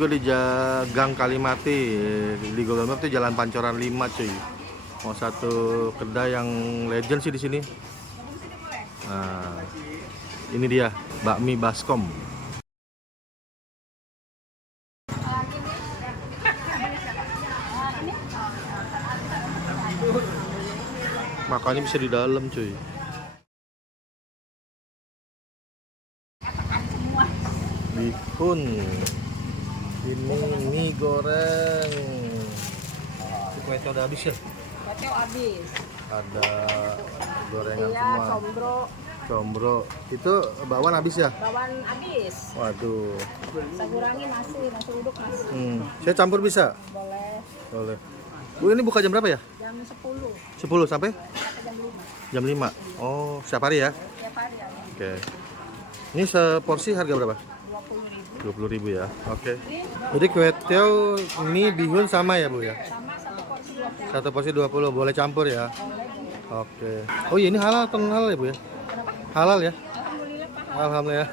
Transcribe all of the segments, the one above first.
Gue di Gang Kalimati di Google Maps tuh Jalan Pancoran 5 cuy. Mau satu kedai yang legend sih di sini. Nah, ini dia bakmi Baskom. Makannya bisa di dalam cuy. Bihun. Ini mie goreng. Kuenya udah habis ya? Kuenya habis. Ada gorengan iya, semua. Combro. Itu bakwan habis ya? Bakwan habis. Waduh. Saya kurangi nasi uduk masih. Saya campur bisa? Boleh. Bu, ini buka jam berapa ya? Jam 10. 10 sampai? Jam 5. Jam 5. Oh, setiap hari ya? Setiap hari ya. Oke. Ini seporsi harga berapa? 20.000. 20.000 ya. Oke. Jadi kue tiaw, mie, bihun sama ya, Bu ya? Sama Satu porsi 20, boleh campur ya? Oke. Oh iya, ini halal atau non halal ya, Bu ya? Halal ya? Alhamdulillah Pak. Alhamdulillah.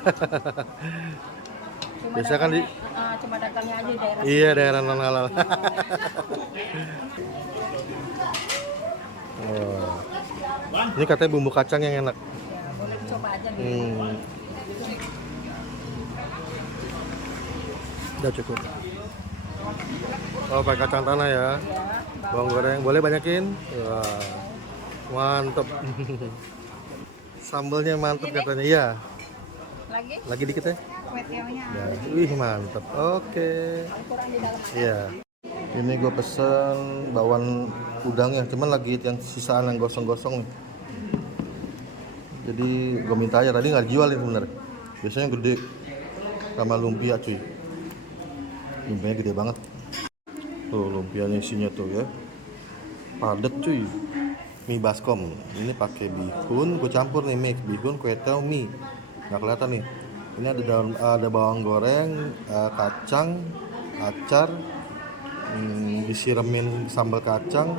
Biasa kan di cuma datangnya aja daerah. iya, daerah non halal. Oh. Ini katanya bumbu kacang yang enak. Ya, boleh dicoba aja dulu. Udah cukup. Oh, pakai kacang tanah ya. Bawang goreng, boleh banyakin? Wah, mantep. Sambelnya mantep katanya. Iya. Lagi dikit ya. Kue tiawnya. Wih, mantep. Oke. Iya. Ini gue pesen bakwan udangnya, cuman lagi yang sisaan yang gosong-gosong nih. Jadi gue minta aja, tadi nggak dijual ini bener. Biasanya gede sama lumpia cuy. Lumpianya gede banget. Tuh lumpianya isinya tuh ya. Padet cuy. Mie Baskom. Ini pakai bihun, gue campur nih mix bihun, kue tiaw, mie. Nggak kelihatan nih. Ini ada bawang goreng, kacang, acar, disiramin sambal kacang,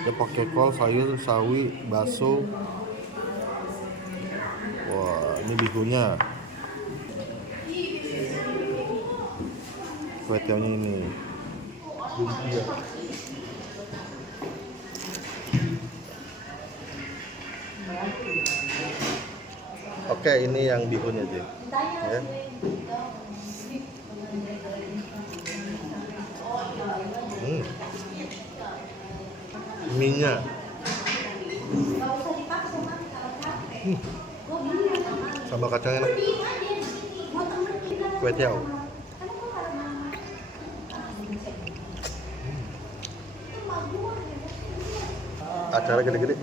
ada pakai kol, sayur, sawi, bakso. Wah, ini bihunnya. Kue tiawnya ini. Lumpia. Oke, ini yang bihunnya sih. Ya. Mie-nya. Sambal kacang enak. Kue tiaw. Acara gede-gede.